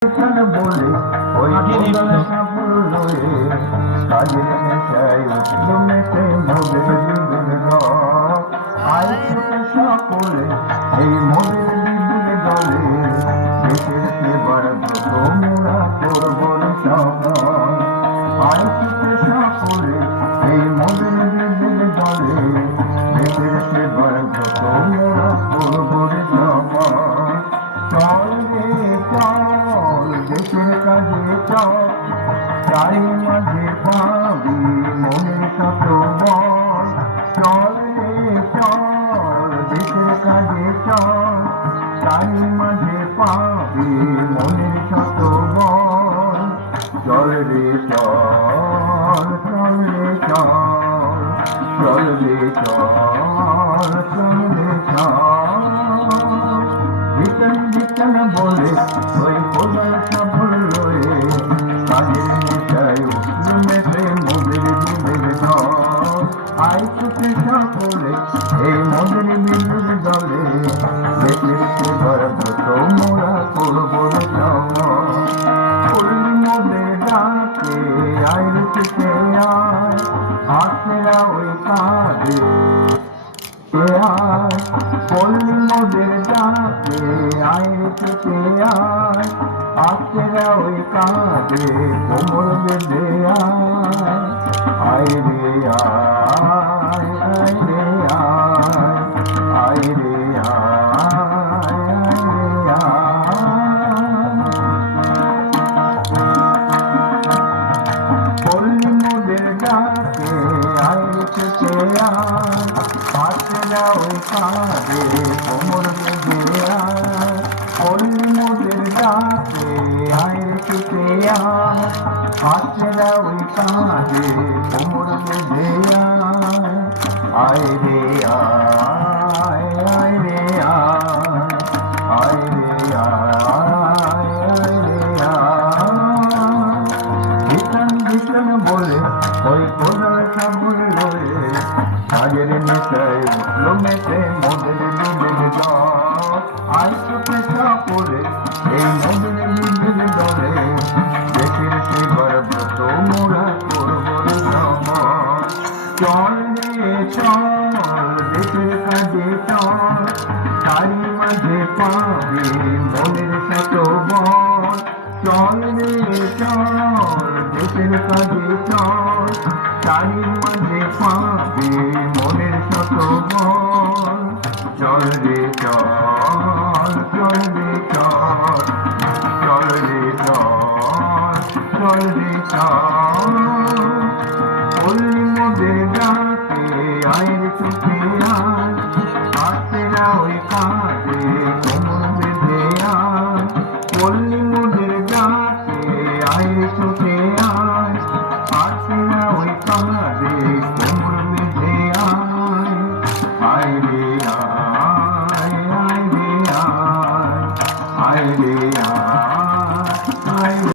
বলে ওই সাফল লয়ে কাজের নেশায় উঠল মেতে মোদের বিবির আয় ছোট সকলে এই মোদের বিবির দলে দেশের সেবার ব্রত মোরা করব সফল আয় ছোট সকলে এই মোদের বিবির দলে দেশের সেবার ব্রত মোরা করব সফল চল রে চল দেশের কাজে চল তাই মাঝে পাবি মনের শত বল চল রে চল দেশের কাজে চল তাই মাঝে পাবি মনের শত বল চল রে চল চল রে চল চল রে চল চল রে চল জিতন বলে ওই খোদার সাফল লয়ে কাজের নেশায় উঠল মেতে মোদের বিবেক দল আয় ছুটে সকলে এই মোদের বিবেক দলে দেশের সেবার ব্রত মোরা করব পল্লী মোদের ডাকে আয় রুচিতে আয় হাসেরা ওই কাজে পল্লী মোদের ডাকে আয় রেখেছে আয় আজকেরা ওই কাজে কোমর বেঁধে আয় রে আয় আয় রে আয় আয় রে আয় রে পল্লী মোদের ডাকে আয় রেখেছে আয় হাসেরা ওই কাজে কোমর বেঁধে পল্লী মোদের ডাকে আয় রেখেছে হাসেরা ওই কাজে কোমর বেঁধে আয় রে আয় আয় রে আয় আয় রে আয় রে জিতন বলে ওই খোদার সাফল লয়ে কাজের নেশায় উঠল মেতে মোদের বিবির দল আয় ছোটে সকলে এই মোদের বিবির দলে দেশের সেবার ব্রত মোরা করব সফল চল রে চল দেশের কাজে চল তারি মাঝে পাবে মনের শত বল চল রে চল দেশের কাজে চল তারি মাঝে পাবে মনের শত বল চল রে চল চল রে চল চল রে চল চল রে চল পল্লী মোদের ডাকে আয় রে